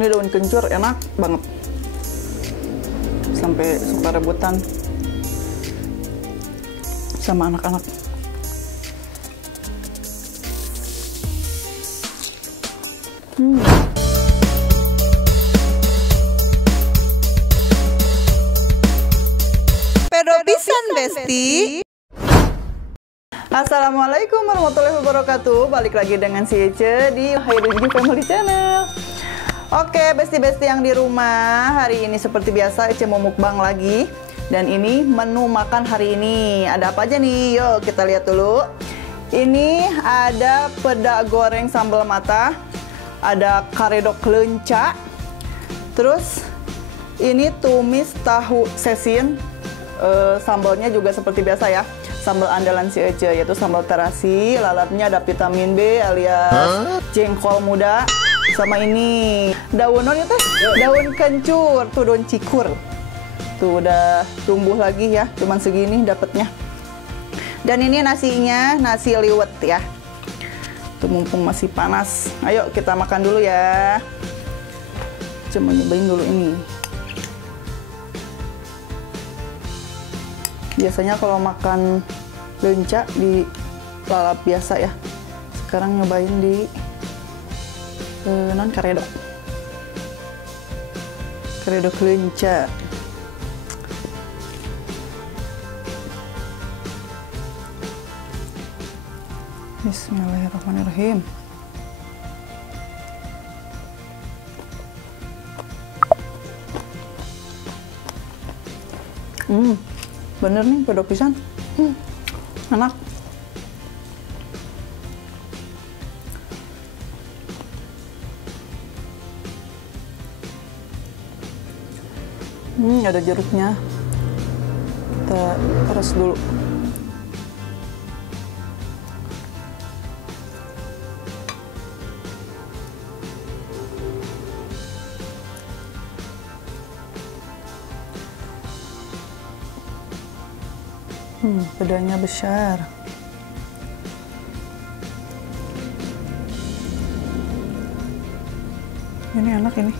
Ini daun kencur enak banget. Sampai suka rebutan sama anak-anak. Pedo pisan besti. Assalamualaikum warahmatullahi wabarakatuh. Balik lagi dengan si Ece di Hairudji Family Channel. Oke, besti-besti yang di rumah, hari ini seperti biasa Ece mau mukbang lagi. Dan ini menu makan hari ini. Ada apa aja nih? Yuk kita lihat dulu. Ini ada peda goreng sambal mata, ada karedok lenca, terus ini tumis tahu sesin. Sambalnya juga seperti biasa ya, sambal andalan si Ece, yaitu sambal terasi. Lalapnya ada vitamin B alias jengkol muda, sama ini daun itu daun kencur, tuh daun cikur tuh udah tumbuh lagi ya, cuman segini dapatnya. Dan ini nasinya, nasi liwet ya, tuh mumpung masih panas. Ayo kita makan dulu ya. Cuma nyobain dulu ini. Biasanya kalau makan lenca di lalap biasa ya, sekarang nyobain di non karedok lenca. Bismillahirrahmanirrahim. Bener nih pedo pisan. Enak. Ada jeruknya. Kita peres dulu. Pedanya besar. Ini enak ini.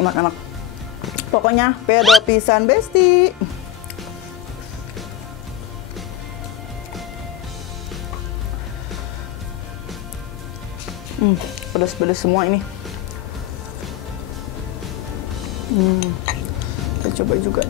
Enak. Pokoknya pedo pisan besti. Pedas-pedas semua ini. Kita coba juga.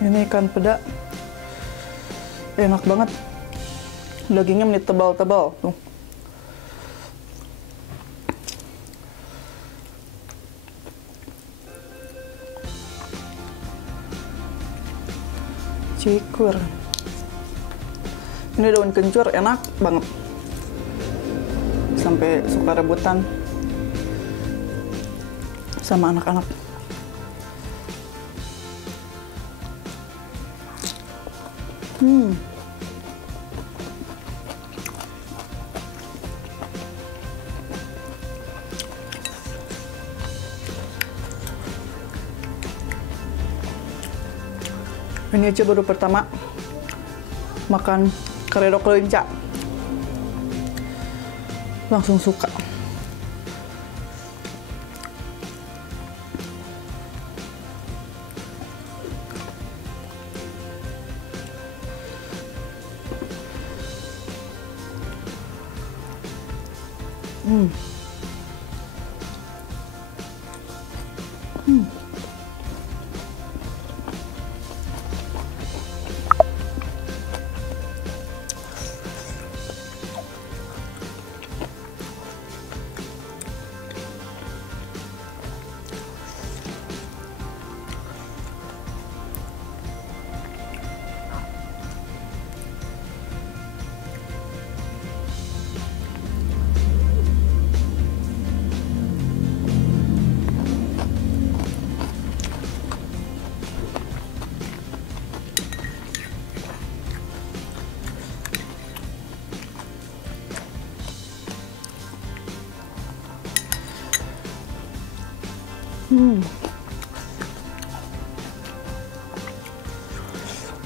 Ini ikan peda enak banget, dagingnya menit tebal-tebal tuh. Cikur, ini daun kencur enak banget, sampai suka rebutan sama anak-anak. Ini aja baru pertama makan karedok lenca, langsung suka.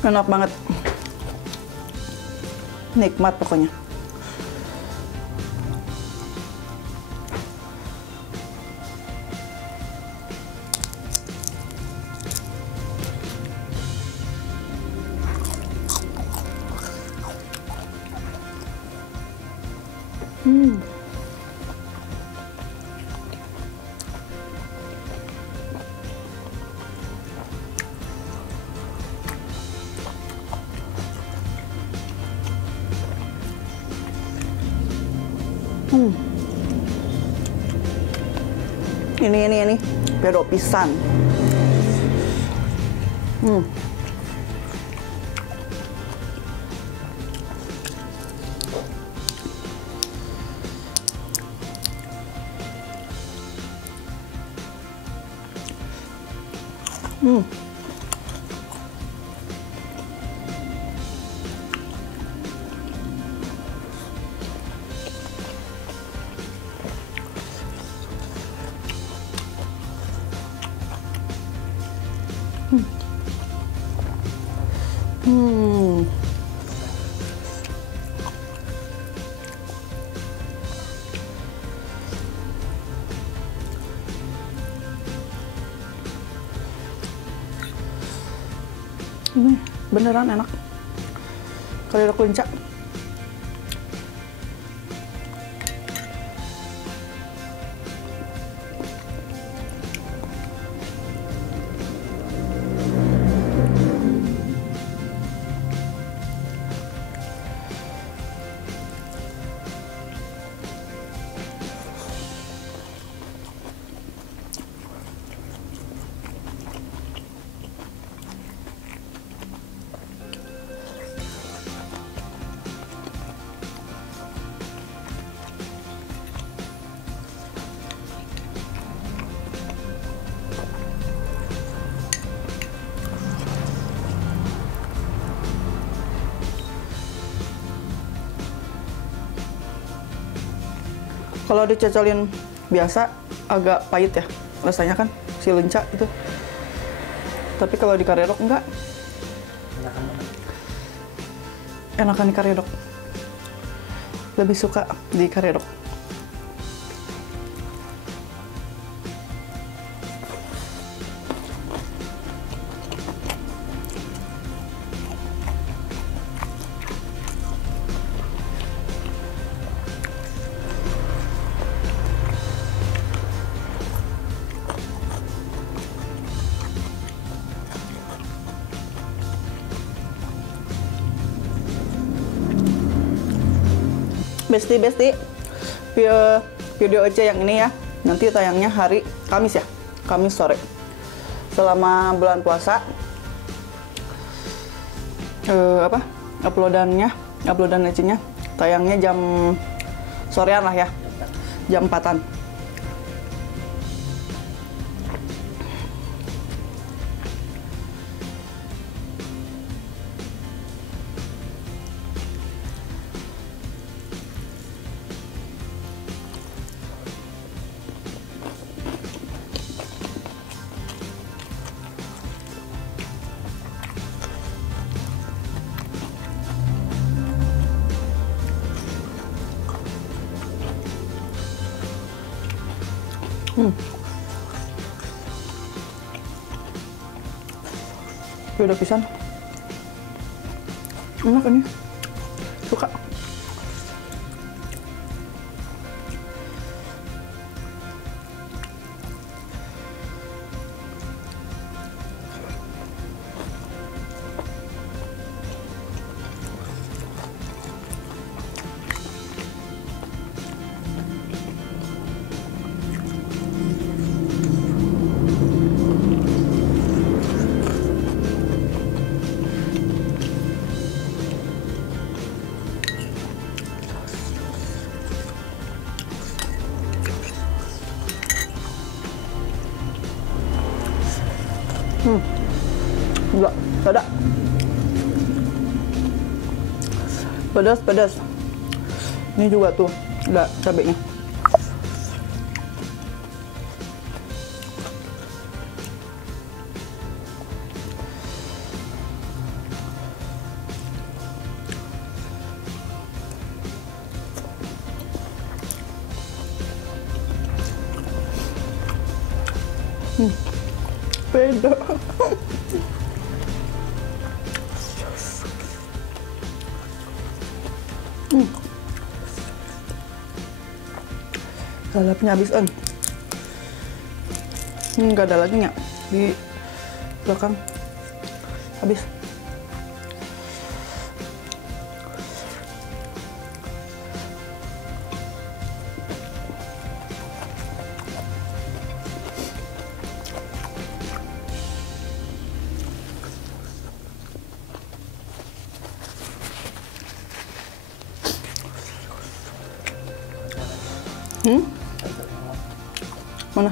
Enak banget, nikmat pokoknya. Ini pedo pisan. Ini beneran enak. Karirok kunca. Kalau dicocolin biasa agak pahit ya rasanya kan si lenca itu. Tapi kalau di karedok enggak. Enakan di karedok. Lebih suka di karedok. Besti, video Ece yang ini ya, nanti tayangnya hari Kamis ya, Kamis sore. Selama bulan puasa, uploadan Ece-nya tayangnya jam sorean lah ya, jam 4-an. Udah pisan. Enak ini. Suka. Enggak, ada. Pedas, pedas. Ini juga tuh, ada cabenya. Beda. Lalapnya habisan. Nggak ada lagi nggak di belakang. Habis. Mana?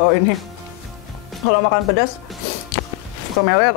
Oh ini. Kalau makan pedas suka meler.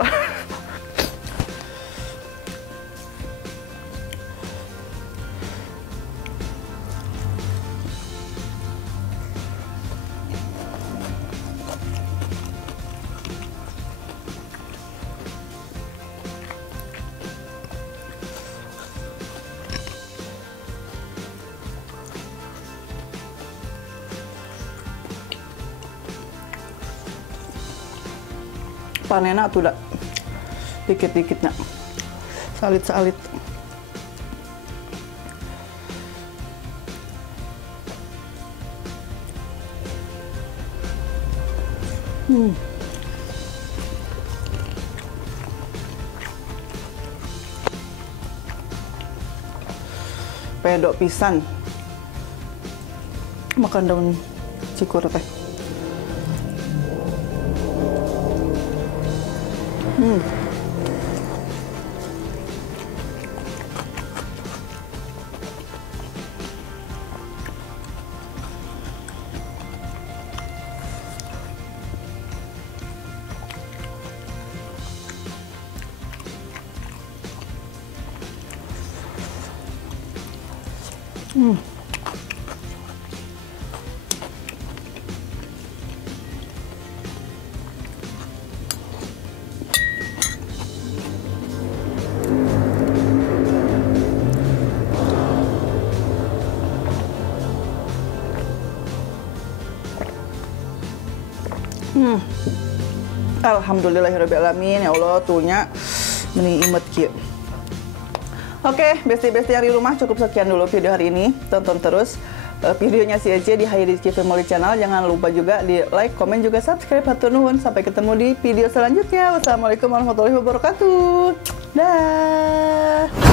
Panena tuh dah dikit-dikitnya salit-salit. Pedok pisan makan daun cikur teh. Alhamdulillahirrahmanirrahim. Ya Allah, tuhnya meni imet kieu. Oke, besti-besti yang di rumah, cukup sekian dulu video hari ini. Tonton terus videonya si Ece di Hai Rizky Family Channel. Jangan lupa juga di like, komen, juga subscribe. Hatur nuhun. Sampai ketemu di video selanjutnya. Wassalamualaikum warahmatullahi wabarakatuh. Dah.